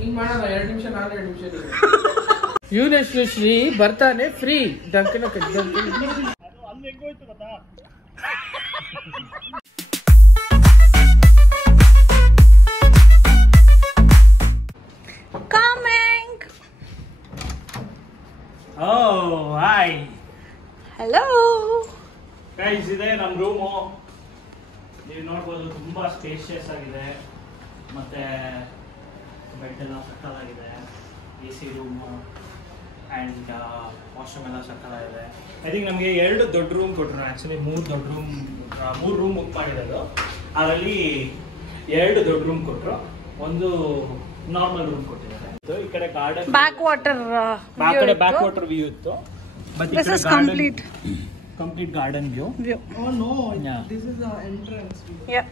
ಹಿಂಗ್ ಮಾಡೋಣ 2 ನಿಮಿಷ ನಾನು 2 ನಿಮಿಷ ಇವನಷ್ಟು ಶ್ರೀ ಬರ್ತಾನೆ free ಡಂಕನ Coming. Oh, hi. Hello. Guys, ಇದೆ ನಮ್ಮ ರೂಮು. ನೀವು ನೋಡಬಹುದು ತುಂಬಾ ಸ್ಪೇಷಿಯಸ್ ಆಗಿದೆ. ಮತ್ತೆ ಬೆಡ್ ಎಲ್ಲ ಸಕ್ಕತ್ತಾಗಿದೆ. AC ರೂಮ್ ಅಂಡ್ ವಾಶ್ರೂಮ್ ಎಲ್ಲ ಸಕ್ಕತ್ತಾಗಿದೆ. ಐ ಥಿಂಕ್ ನಮಗೆ 2 ದೊಡ್ಡ ರೂಮ್ ಕೊಟ್ಟರು. ಆಕ್ಚುಲಿ 3 ದೊಡ್ಡ ರೂಮ್ 3 ರೂಮ್ ಬುಕ್ ಮಾಡಿರೋದು. ಅದರಲ್ಲಿ 2 ದೊಡ್ಡ ರೂಮ್ ಕೊಟ್ಟರು. ಒಂದು ನಾರ್ಮಲ್ ರೂಮ್ ಕೊಟ್ಟಿದ್ದಾರೆ. ಈ ಕಡೆ ಗಾರ್ಡನ್ Back water ವ್ಯೂ ಇತ್ತು. But this is complete garden view. Oh no, Yeah. this is the entrance view. Yeah.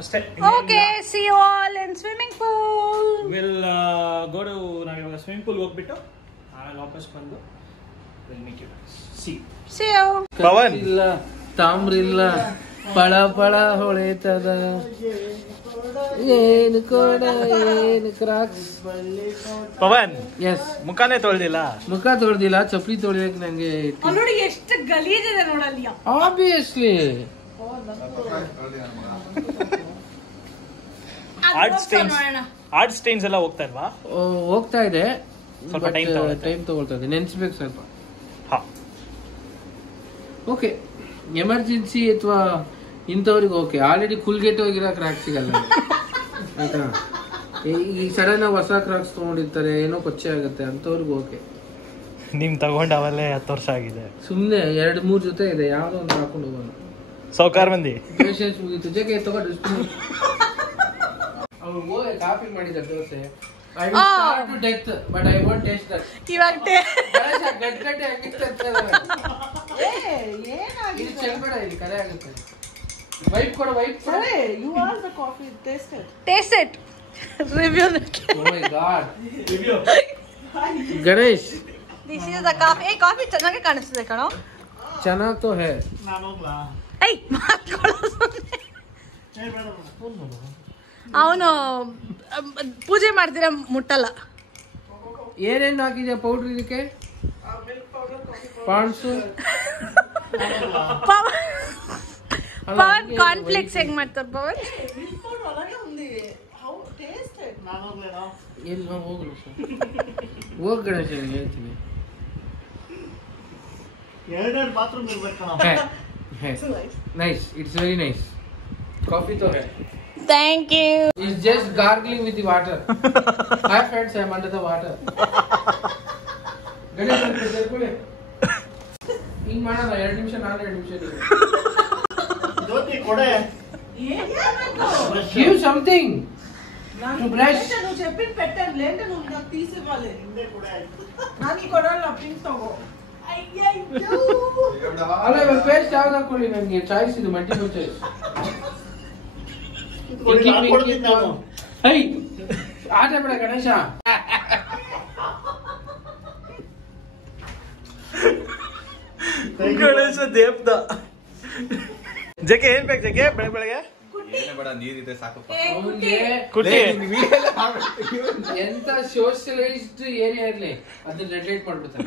ಅಷ್ಟೇ. Okay, see you all in swimming pool. We'll go to ನಾವಿವಾಗ swimming pool ಹೋಗ್ಬಿಟ್ಟು ಆಮೇಲೆ ವಾಪಸ್ ಬಂದು we'll meet you guys. See you. Pavan ಇಲ್ಲ ತಾಮ್ರಿಲ್ಲ ಪಳ ಪಳ ಹೊಳೆತದ ಏನು ಕೊಡ ಏನು ಕ್ರಾಕ್ಸ್. ಪವನ್ ಎಸ್ ಮುಖಾನೇ ತೊಳ್ದಿಲ್ಲ. ಮುಖ ತೊಳ್ದಿಲ್ಲ, ಚಪ್ಪಲಿ ತೊಳಿಯಕ್ ನಂಗೆ ನೋಡಿ ಎಷ್ಟು ಗಲೀಜಿದೆ ನೋಡಲ್ಲಿ. ಆಬ್ವಿಯಸ್ಲಿ ಆರ್ಟ್ ಸ್ಟೈನ್ಸ್ ಎಲ್ಲ ಹೋಗ್ತಾ ಇಲ್ವಾ? ಹೋಗ್ತಾ ಇದೆ, ಸ್ವಲ್ಪ ಟೈಮ್ ತಗೊಳ್ತಾ ಇದೆ, ನೆನ್ಸ್ಬೇಕು ಸ್ವಲ್ಪ. ಹಾ ಓಕೆ, ಎಮರ್ಜೆನ್ಸಿ ಅಥವಾ ಇಂಥವ್ರಿಗೆ ಓಕೆ. ಆಲ್ರೆಡಿ ಫುಲ್ಗೆಟ್ ಹೋಗಿರೋ ಕ್ರಾಕ್ಸ್ ಸಿಗಲ್ಲ ಆಯ್ತಾ. ಈ ಸಡನ್ ಹೊಸ ಕ್ರಾಕ್ಸ್ ತಗೊಂಡಿರ್ತಾರೆ, ಏನೋ ಕೊಚ್ಚೆ ಆಗುತ್ತೆ, ಅಂಥವ್ರಿಗೆ ಓಕೆ. ನಿಮ್ ತಗೊಂಡು ಅವಲ್ಲೇ 10 ವರ್ಷ ಆಗಿದೆ. ಸುಮ್ಮನೆ 2-3 ಜೊತೆ ಇದೆ, ಯಾವ್ದೋ ಒಂದು ಹಾಕೊಂಡು ಹೋಗೋಣ. ಸೌಕಾರ ಮಂದಿ ಪೇಷನ್ಸ್ ಮುಗೀತು. ಜಗೆ ತಗೊಂಡು ಅವ್ರು ಹೋಗಿ ಕಾಫಿ ಮಾಡಿದ dosa. I will start to death, but I won't taste that. ಇವಾಗ ಗಡ್ಡೆ ಆಗಿತ್ತು ಅಂತ ಇದು ಚೆಲ್ಬೇಡ, ಇಲ್ಲಿ ಕರೆ ಆಗುತ್ತೆ. ವೈಪ್ ಕೊಡು, ವೈಪ್ ಕೊಡು. You are the coffee, taste it. taste it. Review it. Oh my god. Ganesh, This is the coffee. Hey, coffee ಚೆನ್ನಾಗಿ ಕಾಣಿಸ್ತಿದೆ ಕಣೋ. ಚೆನ್ನಾಗ್ ತೋ ಹೇ. ನಾನು ಹೋಗ್ಲಾ? ಏಯ್ ಮಾಡ್ಕೊಳ್ಳೋ ಸುಮ್ಮನೆ. ಅವನು ಪೂಜೆ ಮಾಡ್ತೀರಾ ಮುಟ್ಟಲ್ಲ. ಏನೇನು ಹಾಕಿದ್ಯಾ ಪೌಡ್ರ್ ಇದಕ್ಕೆ? ಪಾಣ್ಸು ಪವನ್ ಕಾನ್ಫ್ಲೆಕ್ಸ್ ಹೆಂಗ್ ಮಾಡ್ತಾರ ಪವನ್? ಎಲ್ಲ ಹೋಗ್ಲು ಹೋಗ್ ಗಣೇಶ, ಹೇಳ್ತೀನಿ. ಎರಡೆರಡು ಬಾತ್ರೂಮ್ ಇರ್ಬೇಕು. Nice, it's very nice. Coffee ತೋ ಹೇ. Thank you. It's just gargling with the water. Hi friends, I'm under the water. Ganesha ಸೇರ್ಕೊಳ್ಳಿ. ಹಿಂಗ್ ಮಾಡೋಣ 2 ನಿಮಿಷ ನಾನು 2 ನಿಮಿಷ ನೀವು. ಜ್ಯೋತಿ ಕೊಡೆ. Give something to brush. నువ్వు చెప్పిన పెట్టండి, లేంటే నువ్వు నాకు తీసివ్వాలి. నాకు కొడాలి, ప్లీజ్ తగో. అయ్యయ్యో, ಅಲ್ಲ ಇವಾಗ ಪೇಸ್ಟ್ ಯಾವ್ದು ಹಾಕೊಳ್ಳಿ? ನನಗೆ ಚಾಯ್ಸ್ ಇದು, ಮಲ್ಟಿಪಲ್ ಚಾಯ್ಸ್. ಆಟ ಬೇಡ ಗಣೇಶ. ಗಣೇಶ ದೇವ್ದ. ಜಗೆ ಏನ್ ಬೇಕು ಜಗೆ? ಬೆಳಗ್ಗೆ ನೀರಿದೆ ಸಾಕು. ಕುಟ್ಟಿ ಎಂತ ಸೋಷಿಯಲೈಸ್ಡ್ ಏರಿಯಾ ಇರ್ಲಿ ಅದನ್ನ ರೆಡ್ರೇಟ್ ಮಾಡ್ಬಿಡ್ತಾರೆ.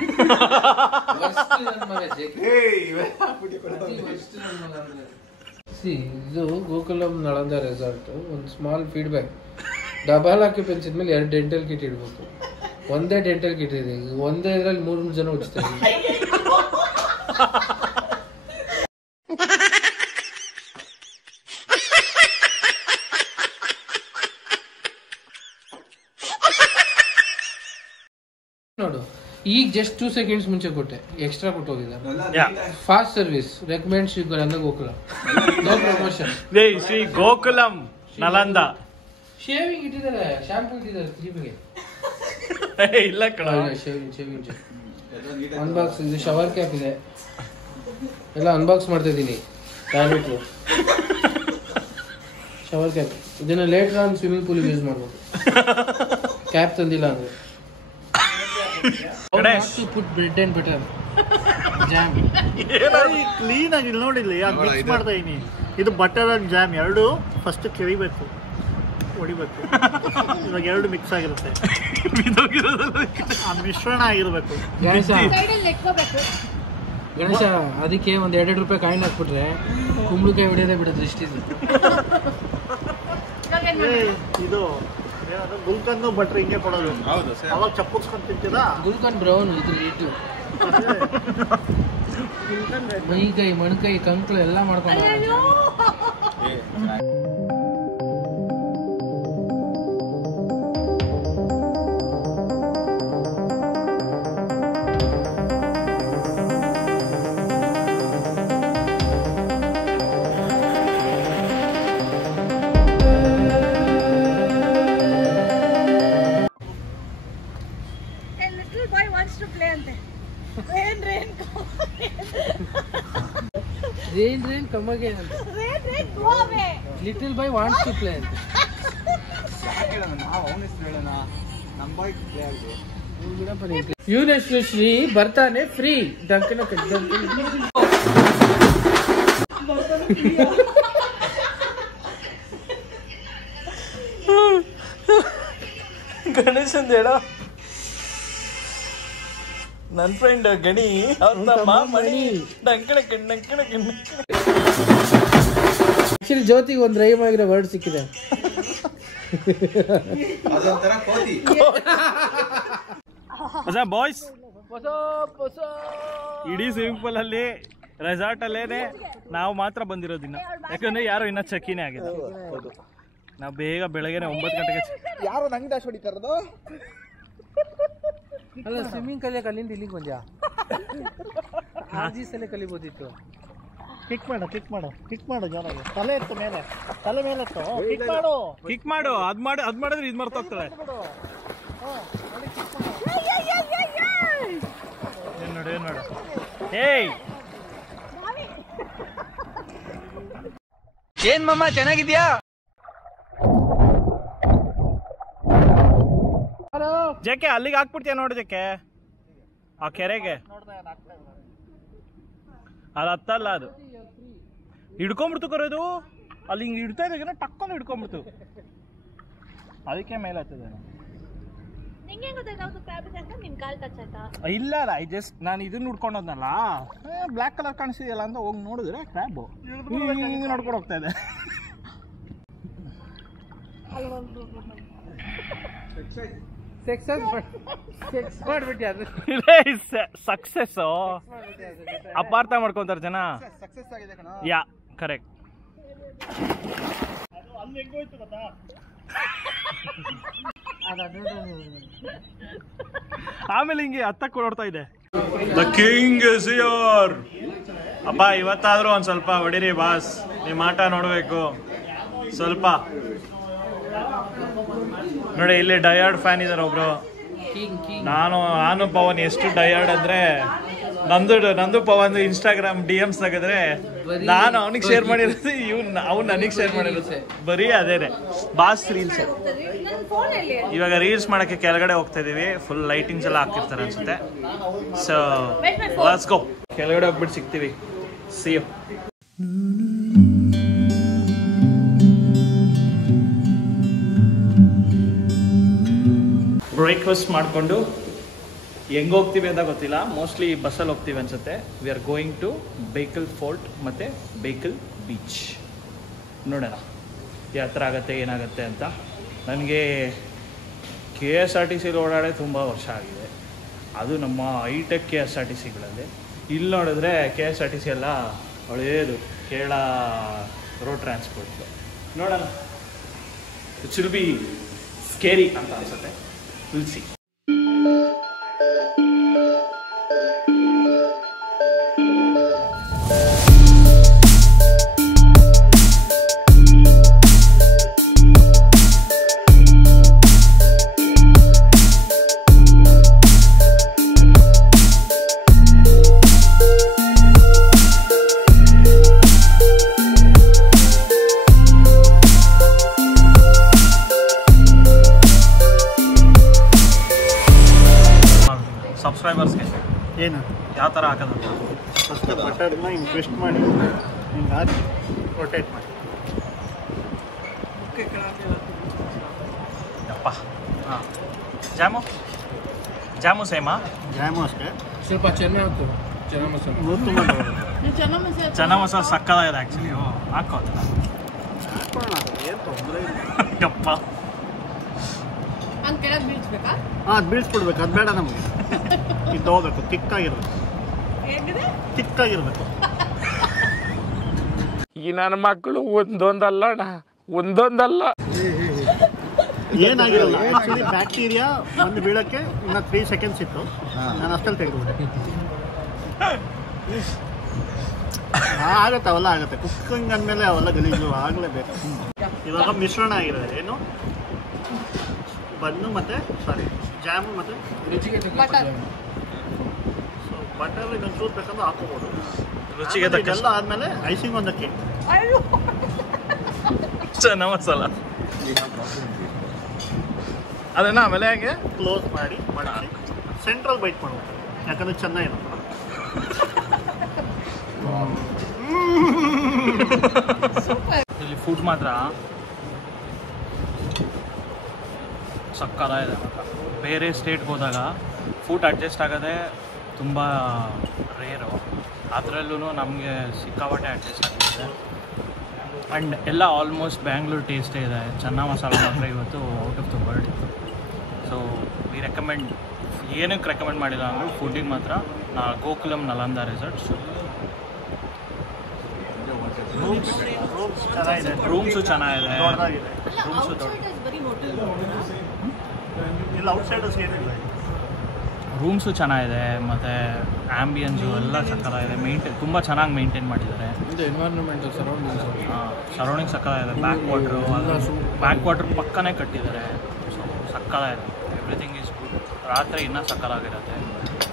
ಇದು ಗೋಕುಲಂ ನಳಂದ ರೆಸಾರ್ಟ್. ಒಂದು ಸ್ಮಾಲ್ ಫೀಡ್ಬ್ಯಾಕ್, ಡಬಲ್ ಆಕ್ಯುಪೆನ್ಸಿ ಮೇಲೆ 2 ಡೆಂಟಲ್ ಕಿಟ್ ಇಡ್ಬೇಕು. ಒಂದೇ ಡೆಂಟಲ್ ಕಿಟ್ ಇದೆ, ಒಂದೇ ಇದ್ರಲ್ಲಿ 3 ಜನ ಉಳಿಸ್ತಾರೆ. ನೋಡು, ಈಗ ಜಸ್ಟ್ 2 seconds ಮುಂಚೆ ಕೊಟ್ಟೆ, ಎಕ್ಸ್ಟ್ರಾ ಕೊಟ್ಟು ಹೋಗಿದ್ದಾರೆ. Fast service recommend Shri Nalanda Gokula. No promotion. Shri Gokulam Nalanda. Shaving ಇಟ್ಟಿದ್ದಾರೆ, ಶಾಂಪೂ ಇಟ್ಟಿದ್ದಾರೆ ಕ್ರೀಮ್ಗೆ. ಇಲ್ಲ ಕಣ, ಶೇವಿಂಗ್ ಅನ್ಬಾಕ್ಸ್. ಇದು ಶವರ್ ಕ್ಯಾಪ್ ಇದೆ, ಎಲ್ಲ ಅನ್ಬಾಕ್ಸ್ ಮಾಡ್ತಾ ಇದ್ದೀನಿ. ಟಾಯ್ಲೆಟ್ರು ಶವರ್ ಕ್ಯಾಪ್, ಇದನ್ನ later on swimming pool use ಮಾಡ್ಬೋದು. ಕ್ಯಾಪ್ ತಂದಿಲ್ಲ ಅಂದ್ರೆ. Put bread and butter jam. Clean ಆಗಿ ನೋಡಿಲ್ಲ, ಮಿಕ್ಸ್ ಮಾಡ್ತಾ ಇದೀನಿ. ಇದು ಬಟರ್ ಅಂಡ್ ಜಾಮ್ ಎರಡು ಫಸ್ಟ್ ಕೆರಿಬೇಕು. ಹೊಡಿಬೇಕು. ಇವಾಗ ಎರಡು ಮಿಕ್ಸ್ ಆಗಿರುತ್ತೆ, ಆ ಮಿಶ್ರಣ ಆಗಿರ್ಬೇಕು. ಗಣೇಶ ಅದಕ್ಕೆ ಒಂದು 2 ರೂಪಾಯಿ ಕಾಯಿನ್ ಹಾಕ್ಬಿಟ್ರೆ ಕುಂಬಳಕಾಯಿ ಹೊಡೆಯೋದೇ ಬಿಡೋದು ಇಷ್ಟಿದೆ. ಇದು ಏನಾದ್ರು ಗುಲ್ಕಂದು ಬಟ್ರೆ ಹಿಂಗೆ ಕೊಡೋದು. ಹೌದು ಅವಾಗ ಚಪ್ಪುಸ್ಕೊಂಡು ತಿಂತೀರಾ? ಗುಲ್ಕನ್ ಬ್ರೌನ್ ಇದ್ರ ಇಟ್ಟು ಮೈಕೈ ಮಣ್ಕೈ ಕಂಕ್ಳು ಎಲ್ಲ ಮಾಡ್ಕೊಂಡು Rain come again. Rain go away. Little boy wants to play. ಯುವನೆಷ್ಟು Shri ಬರ್ತಾನೆ ಫ್ರೀ ಡಂಕನ ಗಣೇಶನ್ ಹೇಳ ನನ್ನ ಫ್ರೆಂಡ್ ಗಣಿ ಮಣಿ ಆಕ್ಚುಲಿ ಜ್ಯೋತಿಗೆ ಒಂದು ರೈಮ್ ಆಗಿರೋ ವರ್ಡ್ ಸಿಕ್ಕಿದೆ. ಬಾಯ್ಸ್ ಇಡೀ ಸ್ವಿಮ್ಮಿಂಗ್ ಪೂಲ್ ಅಲ್ಲಿ ರೆಸಾರ್ಟ್ ಅಲ್ಲೇನೆ ನಾವು ಮಾತ್ರ ಬಂದಿರೋದಿನ್ನ, ಯಾಕಂದ್ರೆ ಯಾರು ಇನ್ನ ಚೆಕ್ಕಿನೇ ಆಗಿದೆ. ನಾವು ಬೇಗ ಬೆಳಗ್ಗೆನೆ 9 ಗಂಟೆಗೆ ಯಾರು ನಂಗೆ ಡ್ಯಾಶ್ ಹೊಡಿತಾರದು? ಅಲ್ಲ ಸ್ವಿಮ್ಮಿಂಗ್ ಕಲಿಯಕ್ಕೆ ಅಲ್ಲಿಂದ ಇಲ್ಲಿಗೆ ಬಂದ್ಯಾ? ಸಲ ಕಲಿಬೋದಿತ್ತು. ಕಿಕ್ ಮಾಡು ಜೋರಾಗಿ. ತಲೆ ಎತ್ತು ಮೇಲೆ, ತಲೆ ಮೇಲೆ ಎತ್ತು. ಕಿಕ್ ಮಾಡು ಅದ್ ಮಾಡಿದ್ರೆ ಇದು ಮರ್ತೋಗ್ತದೆ. ಏನ್ ನೋಡು ಏಯ್ ಏನ್ ಮಮ್ಮ ಚೆನ್ನಾಗಿದ್ಯಾ? ಜೆಕೆ ಅಲ್ಲಿಗೆ ಹಾಕ್ಬಿಡ್ತೀಯ ನೋಡು ಜೆಕೆ, ಆ ಕೆರೆಗೆ. ಅದು ಹತ್ತಲ್ಲ, ಅದು ಹಿಡ್ಕೊಂಡ್ಬಿಡ್ತು ಕರೋದು. ಅಲ್ಲಿ ಹಿಂಗೆ ಹಿಡ್ತಾ ಇದ್ದ ಟಕ್ಕೊಂಡು ಹಿಡ್ಕೊಂಡ್ಬಿಡ್ತು, ಅದಕ್ಕೆ ಮೇಲೆ ಹತ್ತದೆ. ಇಲ್ಲ ನಾನು ಇದನ್ನ ಹುಡ್ಕೊಂಡೋದ್ನಲ್ಲ, ಬ್ಲ್ಯಾಕ್ ಕಲರ್ ಕಾಣಿಸ್ತಿದೆಯಲ್ಲ ಅಂತ ಹೋಗಿ ನೋಡಿದ್ರೆ ಕ್ರ್ಯಾಬು ಹಿಂಗೆ ನೋಡ್ಕೊಂಡು ಹೋಗ್ತಾ ಇದೆ. ಸಕ್ಸಸ್ ಅಪಾರ್ಥ ಮಾಡ್ಕೊಂತಾರೆ ಜನ. ಯಾ ಕರೆಕ್ಟ್. ಆಮೇಲೆ ಹಿಂಗೆ ಹತ್ತಕ್ಕೆ ಓಡ್ತಾ ಇದೆ. The king is here. ಅಪ್ಪ ಇವತ್ತಾದ್ರೂ ಒಂದ್ ಸ್ವಲ್ಪ ಹೊಡಿರಿ ಬಾಸ್, ನಿಮ್ಮ ಆಟ ನೋಡ್ಬೇಕು ಸ್ವಲ್ಪ. ನೋಡಿ ಇಲ್ಲಿ ಡಯರ್ಡ್ ಫ್ಯಾನ್ ಇದಾರೆ ಒಬ್ರು. ನಾನು ಪವನ್ ಎಷ್ಟು ಡಯರ್ಡ್ ಅಂದ್ರೆ, ನಂದು ಪವನ್ ಇನ್ಸ್ಟಾಗ್ರಾಮ್ DMs ತೆಗೆದ್ರೆ ನಾನು ಅವನಿಗೆ ಶೇರ್ ಮಾಡಿರೋದು, ಅವ್ನು ನನಗೆ ಶೇರ್ ಮಾಡಿರೋದು, ಬರೀ ಅದೇನೆ ಬಾಸ್ ರೀಲ್ಸ್. ಇವಾಗ ರೀಲ್ಸ್ ಮಾಡಕ್ಕೆ ಕೆಳಗಡೆ ಹೋಗ್ತಾ ಇದೀವಿ, ಫುಲ್ ಲೈಟಿಂಗ್ಸ್ ಎಲ್ಲ ಹಾಕಿರ್ತಾರೆ ಅನ್ಸುತ್ತೆ. ಸೊ ಲೆಟ್ಸ್ ಗೋ, ಕೆಳಗಡೆ ಹೋಗ್ಬಿಟ್ಟು ಸಿಗ್ತೀವಿ. C you. ಬ್ರೇಕ್ಫಾಸ್ಟ್ ಮಾಡಿಕೊಂಡು ಹೆಂಗೆ ಹೋಗ್ತೀವಿ ಅಂತ ಗೊತ್ತಿಲ್ಲ, ಮೋಸ್ಟ್ಲಿ ಬಸ್ಸಲ್ಲಿ ಹೋಗ್ತೀವಿ ಅನ್ಸುತ್ತೆ. We are going to Bekal fort ಮತ್ತು ಬೇಕಲ್ ಬೀಚ್. ನೋಡೋಣ ಯಾವ ಥರ ಆಗುತ್ತೆ ಏನಾಗುತ್ತೆ ಅಂತ. ನನಗೆ KSRTCಲಿ ಓಡಾಡೇ ತುಂಬ ವರ್ಷ ಆಗಿದೆ, ಅದು ನಮ್ಮ ಹೈಟೆಕ್ KSRTCಗಳಲ್ಲಿ. ಇಲ್ಲಿ ನೋಡಿದ್ರೆ KSRTC ಎಲ್ಲ ಹಳೇದು, ಕೇರಳ ರೋಡ್ ಟ್ರಾನ್ಸ್ಪೋರ್ಟ್. ನೋಡೋಣ, ಇಟ್ಸ್ ವಿಲ್ ಬಿ ಸ್ಕೇರಿ ಅಂತ ಅನ್ಸುತ್ತೆ. ತುಳಸಿ ಸಬ್ಸ್ಕ್ರೈಬರ್ಸ್ಗೆ ಏನು ಯಾವ ಥರ ಹಾಕೋದಂತ ಫಸ್ಟ್ ಬಟರ್ನ ಹಿಂಗೆ ಟ್ವಿಸ್ಟ್ ಮಾಡಿ ಹಿಂಗೆ ಹಾಕಿ ರೊಟೇಟ್ ಮಾಡಿ. ಜಾಮು ಜಾಮು ಸೇಮಾ ಜಾಮು ಅಷ್ಟೇ. ಸ್ವಲ್ಪ ಚೆನ್ನ ಹಾಕು, ಚೆನ್ನ ಮಸಾಲ. ಚೆನ್ನ ಮಸಾಲ ಸಕ್ಕತ್ತಾಗಿದೆ ಆ್ಯಕ್ಚುಲಿ. ಹಾಕೋ ಹಾಕೋಣ, ಏನು ತೊಂದರೆ ಇಲ್ಲ. ಯಪ್ಪ ಹಂಗೆ ಕೆಳಗೆ ಬೀಳ್ಸ್ಬೇಕಾ? ಹಾಂ, ಅದು ಬೀಳ್ಸ್ಬಿಡ್ಬೇಕು, ಅದು ಬೇಡ ನಮಗೆ. ಇದು ತೊಗೋಬೇಕು, ತಿಕ್ಕಾಗಿರ್ಬೇಕು, ಹೇಗಿದೆ? ತಿಕ್ಕಾಗಿರ್ಬೇಕು. ಈ ನನ್ನ ಮಕ್ಕಳು ಒಂದೊಂದಲ್ಲ ಏನಾಗಿರಲ್ಲ. ಆ್ಯಕ್ಚುಲಿ ಬ್ಯಾಕ್ಟೀರಿಯಾ ಒಂದು ಬೀಳಕ್ಕೆ ಇನ್ನು 3 seconds ಇತ್ತು, ನಾನು ಅಷ್ಟಲ್ಲಿ ತೆಗೆದುಬಿಟ್ಟೆ. ಆಗುತ್ತೆ, ಅವೆಲ್ಲ ಆಗುತ್ತೆ. ಕುಕ್ಕಿಂಗ್ ಅಂದಮೇಲೆ ಅವೆಲ್ಲ ಗಲೀಜು ಆಗಲೇಬೇಕು. ಇವಾಗ ಮಿಶ್ರಣ ಆಗಿರೋದು ಏನು, ಬನ್ನು ಮತ್ತು ಜಾಮು ಮತ್ತು ಬಟರ್. ಸೊ ಬಟರ್ ಇದನ್ನು ಚೂರು ಬೇಕಂದ್ರೆ ಹಾಕೋಬೋದು. ರುಚಿಗೆ ಆಮೇಲೆ ಇದೆಲ್ಲ ಆದಮೇಲೆ ಐಸಿಂಗ್ ಒಂದಕ್ಕೆ ಅಯ್ಯೋ, ಚೆನ್ನ ಮಸಾಲ ಅದನ್ನ ಆಮೇಲೆ ಹೇಗೆ ಕ್ಲೋಸ್ ಮಾಡಿ ಮಡಚಿ ಸೆಂಟ್ರಲ್ ಬೈಟ್ ಮಾಡ್ಬೇಕು, ಯಾಕಂದರೆ ಚೆನ್ನಾಗಿರುತ್ತೆ. ಇಲ್ಲಿ ಫುಡ್ ಮಾತ್ರ ಸಕ್ಕತ್ತಾಗಿದೆ. ಬೇರೆ ಸ್ಟೇಟ್ಗೆ ಹೋದಾಗ ಫುಡ್ ಅಡ್ಜಸ್ಟ್ ಆಗೋದೇ ತುಂಬ ರೇರು, ಅದರಲ್ಲೂ ನಮಗೆ ಸಿಕ್ಕಾಪಟ್ಟೆ ಅಡ್ಜಸ್ಟ್ ಆಗಿದೆ. ಆ್ಯಂಡ್ ಎಲ್ಲ ಆಲ್ಮೋಸ್ಟ್ ಬ್ಯಾಂಗ್ಳೂರ್ ಟೇಸ್ಟೇ ಇದೆ. ಚೆನ್ನ ಮಸಾಲ ಮಾತ್ರ ಇವತ್ತು ಔಟ್ ಆಫ್ ದ ವರ್ಲ್ಡ್ ಇತ್ತು. ಸೊ ವಿ ರೆಕಮೆಂಡ್, ಏನಕ್ಕೆ ರೆಕಮೆಂಡ್ ಮಾಡಿಲ್ಲ ಅಂದರೆ ಫುಡ್ಡಿಗೆ ಮಾತ್ರ ಗೋಕುಲಂ ನಲಂದ ರೆಸಾರ್ಟ್ಸ್. ಚೆನ್ನಾಗಿದೆ, ರೂಮ್ಸು ಚೆನ್ನಾಗಿದೆ. ದೊಡ್ಡದಾಗಿದೆ. ರೂಮ್ಸು ದೊಡ್ಡ, ಇಲ್ಲ ಔಟ್ಸೈಡರ್ಸ್ ಏನಿಲ್ಲ. ರೂಮ್ಸು ಚೆನ್ನಾಗಿದೆ, ಮತ್ತು ಆ್ಯಂಬಿಯನ್ಸು ಎಲ್ಲ ಸಕ್ಕತ್ತಾಗಿದೆ. ತುಂಬ ಚೆನ್ನಾಗಿ ಮೇಂಟೈನ್ ಮಾಡಿದ್ದಾರೆ. ಎನ್ವೈರನ್ಮೆಂಟ್ ಸರೌಂಡಿಂಗ್ ಸಕ್ಕತ್ತಾಗಿದೆ. ಬ್ಯಾಕ್ ವಾಟರ್ ಪಕ್ಕನೇ ಕಟ್ಟಿದ್ದಾರೆ. ಸೊ ಸಕ್ಕತ್ತಾಗಿದೆ, ಎವ್ರಿಥಿಂಗ್ ಈಸ್ ಗುಡ್. ರಾತ್ರಿ ಇನ್ನೂ ಸಕ್ಕತ್ತಾಗಿರುತ್ತೆ.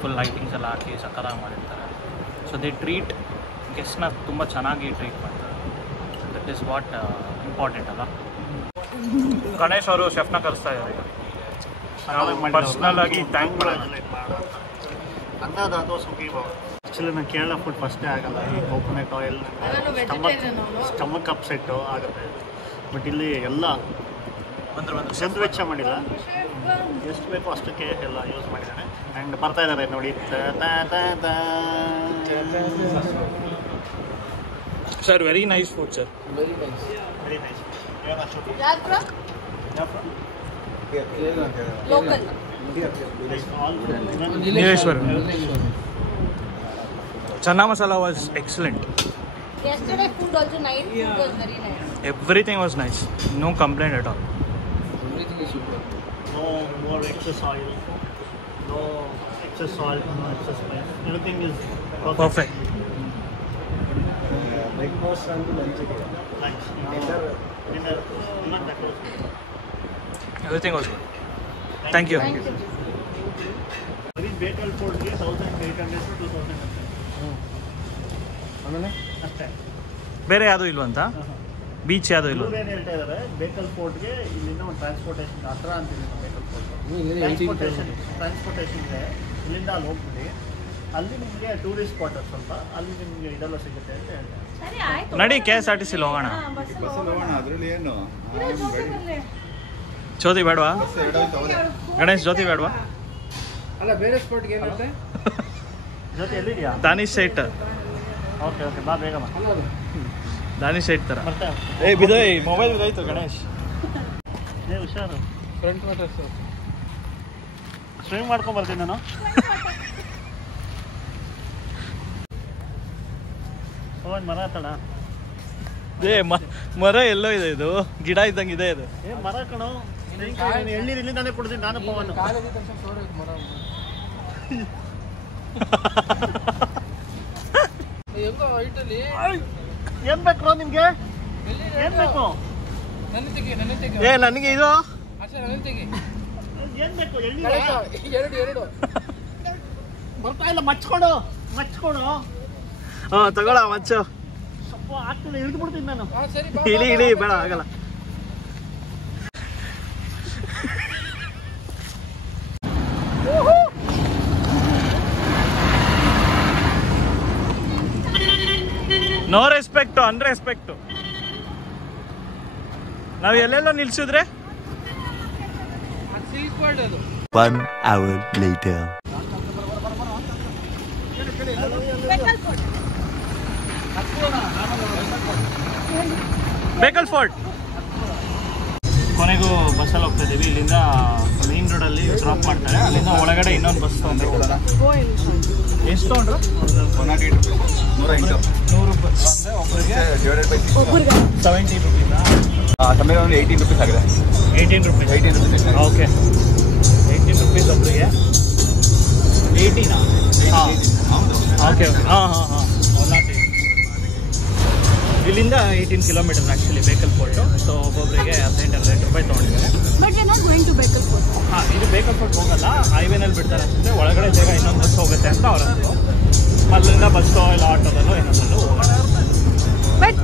ಫುಲ್ ಲೈಟಿಂಗ್ಸ್ ಎಲ್ಲ ಹಾಕಿ ಸಕ್ಕತ್ತಾಗಿ ಮಾಡಿರ್ತಾರೆ. ಸೊ ದೇ ಟ್ರೀಟ್ ಗೆಸ್ಟ್ನ ತುಂಬ ಚೆನ್ನಾಗಿ ಟ್ರೀಟ್ ಮಾಡ್ತಾರೆ. ದಟ್ ಈಸ್ ವಾಟ್ ಇಂಪಾರ್ಟೆಂಟ್ ಅಲ್ಲ. ಗಣೇಶ್ ಅವರು ಶೆಫ್ನ ಕರೆಸ್ತಾ ಇದ್ದಾರೆ. ಪರ್ಸ್ನಲ್ ಆಗಿ ಥ್ಯಾಂಕ್ ಅನ್ನದಾತೋ ಸುಖಿ ಭವ. ಆ್ಯಕ್ಚುಲಿ ನಾನು ಕೇರಳ ಫುಡ್ ಫಸ್ಟೇ ಆಗಲ್ಲ. ಈ ಕೋಕೋನಟ್ ಆಯಿಲ್ ಸ್ಟಮಕ್ ಅಪ್ಸೆಟ್ಟು ಆಗುತ್ತೆ. ಬಟ್ ಇಲ್ಲಿ ಎಲ್ಲ ಸ್ವಂತ ವೆಚ್ಚ ಮಾಡಿಲ್ಲ, ಎಷ್ಟು ಬೇಕೋ ಅಷ್ಟಕ್ಕೆ ಎಲ್ಲ ಯೂಸ್ ಮಾಡಿದ್ದಾನೆ. ಆ್ಯಂಡ್ ಬರ್ತಾ ಇದ್ದಾರೆ ನೋಡಿ. Sir very nice food sir. Very nice. Very nice. Local. Nileshwar. Chana masala was excellent. Yesterday food also night food was very nice. Everything was nice. No complaint at all. Everything is super. No more excess oil, no excess salt, no excess spice. Everything is Perfect. breakfast and lunch again. Lunch. Dinner. Not that was. Everything was good. Thank you. Very bakery food is 1,800 to 2,000. ಆಮೇಲೆ ಅಷ್ಟೇ. ಬೇರೆ ಯಾವುದೂ ಇಲ್ವಂತ? Beach ಯಾವುದೂ ಇಲ್ಲ? ಏನು ಹೇಳ್ತಾ ಇದ್ದಾರೆ, ಬೇಕಲ್ ಫೋರ್ಟ್ಗೆ ಇಲ್ಲಿಂದ ಒಂದು ಟ್ರಾನ್ಸ್ಪೋರ್ಟೇಷನ್ ಹತ್ರ ಅಂತಿದೆ. ಬೇಕಲ್ ಫೋರ್ಟ್ ಟ್ರಾನ್ಸ್ಪೋರ್ಟೇಷನ್ ಇದೆ. ಇಲ್ಲಿಂದ ಅಲ್ಲಿ ಹೋಗ್ಬಿಡಿ, ಅಲ್ಲಿ ನಿಮಗೆ ಟೂರಿಸ್ಟ್ ಸ್ಪಾಟ್ ಸ್ವಲ್ಪ, ಅಲ್ಲಿ ನಿಮಗೆ ಇದೆಲ್ಲ ಸಿಗುತ್ತೆ ಅಂತ ಹೇಳ್ತಾರೆ. ಸರಿ ಆಯ್ತು. ನಡಿ KSRTC ಹೋಗೋಣ. ಬಸ್ಸಲ್ಲಿ ಹೋಗೋಣ, ಅದರಲ್ಲಿ ಏನು ಜ್ಯೋತಿ ಬೇಡವಾ? ಬಸ್ ಎರಡಾಯ್ತು ಅವರೇ. ಗಣೇಶ್ ಜ್ಯೋತಿ ಬೇಡವಾ? ಅಲ್ಲ ಬೇರೆ ಸ್ಪಾಟ್ಗೆ ಏನಿರುತ್ತೆ? ಜೊತೆ ಎಲ್ಲಿದೆಯಾ? ದಾನಿಶ್ ಸೈಟ್. ಓಕೆ ಬಾ ಬೇಗ ಬಾ. ದಾನಿಶ್ ಸೈಟ್ ಥರ. ಬರ್ತಾ ಮೊಬೈಲ್ ಬಿದ್ದೋಯ್ತು ಗಣೇಶ್. ಹುಷಾರು. Front water sir. ಸ್ವಿಮ್ ಮಾಡ್ಕೊಂಡು ಬರ್ತೀನಿ ನಾನು. ಒಂದು ಮರ ಹತ್ತಣ. ಮರ ಎಲ್ಲೋ ಇದೆ, ಇದು ಗಿಡ ಇದ್ದಂಗೆ ಇದೆ ಇದು. ಮರ ಕಣೋ, ಎಳ್ನೀರು ಇಲ್ಲಿಂದಾನೇ ಕೊಡ್ತೀನಿ ನಾನು. ಪವನ್ ಹೆಂಗೋ ಹೈಟಲ್ಲಿ ಏನ್ ಬೇಕು ನಿಮ್ಗೆ? ಏನ್ ಬೇಕು? ನನ್ನ ತೆಗಿ ನನಗೆ ಇದು ಅಷ್ಟೇ, ನನ್ನ ತೆಗಿ. ಏನ್ ಬೇಕು? ಎಳ್ನೀರು ಎರಡು ಬರ್ತಾ ಇಲ್ಲ. ಮಚ್ಕೊಡು. ಹಾಂ ತಗೊಳ ಮಚ್ಚು. ಸ್ವಲ್ಪ ಆಗ್ತದೆ, ಇಳಿದು ಬಿಡ್ತೀನಿ ನಾನು. ಹಾಂ ಸರಿ. ಇಳಿ ಬೇಡ, ಆಗಲ್ಲ. No respect, unrespect. ನಾವು ಎಲ್ಲೆಲ್ಲೋ ನಿಲ್ಸಿದ್ರೆ ಅದು ಸೀ ಸ್ಪಾಟ್ ಅದು. 1 hour later. ಬೇಕಲ್ ಫೋರ್ಟ್ ಕೊನೆಗೂ ಬಸ್ಸಲ್ಲಿ ಹೋಗ್ತಾ ಇದೀವಿ. ಇಲ್ಲಿಂದ ಮೇನ್ ರೋಡಲ್ಲಿ ಡ್ರಾಪ್ ಮಾಡ್ತಾರೆ, ಅಲ್ಲಿಂದ ಒಳಗಡೆ ಇನ್ನೊಂದು ಬಸ್ ತೊಗೊಂಡ್ರೆ ಎಷ್ಟು ತೊಗೊಂಡ್ರು? 100 ರೂಪಾಯಿ ಒಬ್ಬರಿಗೆ 70 ರುಪೀಸಾ? ಕಮ್ಮಿ 18 ರುಪೀಸ್ ಆಗಿದೆ. 18 ರುಪೀಸ್. ಓಕೆ, 18 ರುಪೀಸ್ ಒಬ್ಬರಿಗೆ. 18 ಹಾಂ ಓಕೆ ಓಕೆ ಹಾಂ ಹಾಂ ಹಾಂ 108. ಇಲ್ಲಿಂದ 18 kilometre actually Bekal fort. So ಒಬ್ಬೊಬ್ಬರಿಗೆ 18 ರೂಪಾಯಿ ತೊಗೊಂಡಿದ್ದಾರೆ. But we are not going to Bekal fort. ಹಾಂ, ಇದು ಬೇಕಲ್ ಫೋರ್ಟ್ ಹೋಗಲ್ಲ, ಹೈವೇನಲ್ಲಿ ಬಿಡ್ತಾರೆ ಅಷ್ಟೇ. ಒಳಗಡೆ ಬೇಗ ಇನ್ನೊಂದು ಬಸ್ ಹೋಗುತ್ತೆ ಅಂತ ಅವರಂದರು. ಅಲ್ಲಿಂದ ಬಸ್ಸೋ ಇಲ್ಲ ಆಟೋದಲ್ಲೋ ಇನ್ನೊಂದಲ್ಲೂ ಹೋಗೋಣ. ಬಟ್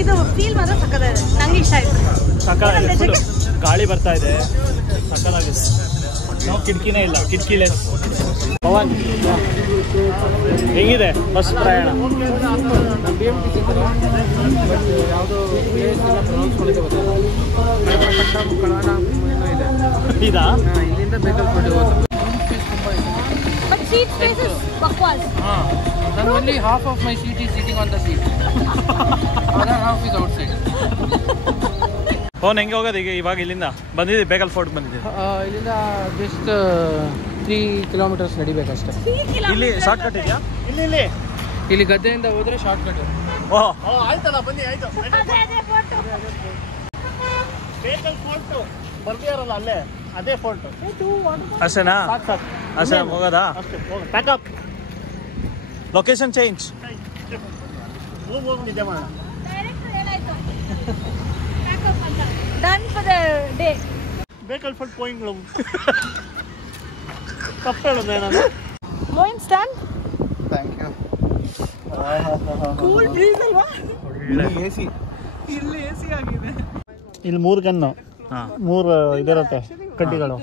ಇದು ಫೀಲ್ ಮಾತ್ರ ಸಕ್ಕತ್ತಾಗಿದೆ, ನಂಗೆ ಇಷ್ಟ ಆಯಿತು. ಸಕ್ಕತ್ತಾಗಿದೆ, ಫುಲ್ ಗಾಳಿ ಬರ್ತಾ ಇದೆ, ಸಕ್ಕತ್ತಾಗಿದೆ. ನಾವು ಕಿಟಕಿನೇ ಇಲ್ಲ, ಕಿಟಕಿಲೆಸ್. ಪವನ್ ಹೆಂಗಿದೆ ಬಸ್ ಪ್ರಯಾಣ? BMTC ಬಟ್ ಯಾವುದೋ ಪ್ಲೇಸ್ ಎಲ್ಲ ಪ್ರೊನೌನ್ಸ್ ಮಾಡಿದೆ ಗೊತ್ತಿಲ್ಲ. ಇದೆ ಇದಾ? ಇಲ್ಲಿಂದ ಬೇಕಲ್ ಫೋರ್ಟ್ ಹೋಗೋದು. But seat space is bakwas. Then only half of my seat is sitting on the seat. Other half is outside. Phone ಹೆಂಗೆ ಹೋಗೋದು? ಈಗ ಇವಾಗ ಇಲ್ಲಿಂದ ಬಂದಿದ್ದೀವಿ, ಬೇಕಲ್ ಫೋರ್ಟ್ ಬಂದಿದ್ದೀವಿ. ಇಲ್ಲಿಂದ ಜಸ್ಟ್ 3 ಕಿಲೋಮೀಟರ್ಸ್ ನಡಿಬೇಕಷ್ಟೇ. ಇಲ್ಲಿ ಶಾರ್ಟ್ ಕಟ್ ಇದೆಯಾ? ಇಲ್ಲಿ ಇಲ್ಲಿ ಗದ್ದೆಯಿಂದ ಹೋದ್ರೆ ಶಾರ್ಟ್ ಕಟ್. ಓಹ್ ಆಯ್ತಲ್ಲ, ಬನ್ನಿ ಆಯ್ತು. ಅದೇ ಫೋಟೋ. ಬೇಕಲ್ ಫೋರ್ಟು ಬರ್ತೀಯಾರಲ್ಲ ಅಲ್ಲೇ, ಅದೇ ಫೋರ್ಟು. ಅಷ್ಟೇನಾ? ಅಷ್ಟೇ ಹೋಗೋದಾ? ಅಷ್ಟೇ, ಪ್ಯಾಕಪ್. Location change. ನಿದ್ದೆ ಮಾಡೋಣ. ಡೈರೆಕ್ಟ್ ಹೇಳಾಯ್ತು. ಪ್ಯಾಕಪ್ ಅಂತ. Done for the day. Bekal fort going ತಪ್ಪು ಹೇಳಿದೆ ನಾನು. Going stand. Thank you. Cool breeze ಅಲ್ವಾ? AC. ಇಲ್ಲಿ AC ಆಗಿದೆ. ಇಲ್ಲಿ 3 ಗನ್ನು, 3 ಇದಿರುತ್ತೆ ಕಡ್ಡಿಗಳು,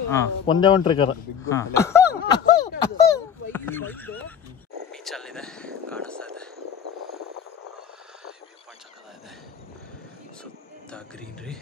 ಒಂದೇ ಒಂದು ಟ್ರಿಗರ್. ಬೀಚಲ್ಲಿದೆ, ಕಾಣಿಸ್ತಾ ಇದೆ, ವ್ಯೂ ಪಾಯಿಂಟ್ ಸಕ್ಕತ್ತಾಗಿದೆ, ಸುತ್ತ ಗ್ರೀನ್ರಿ.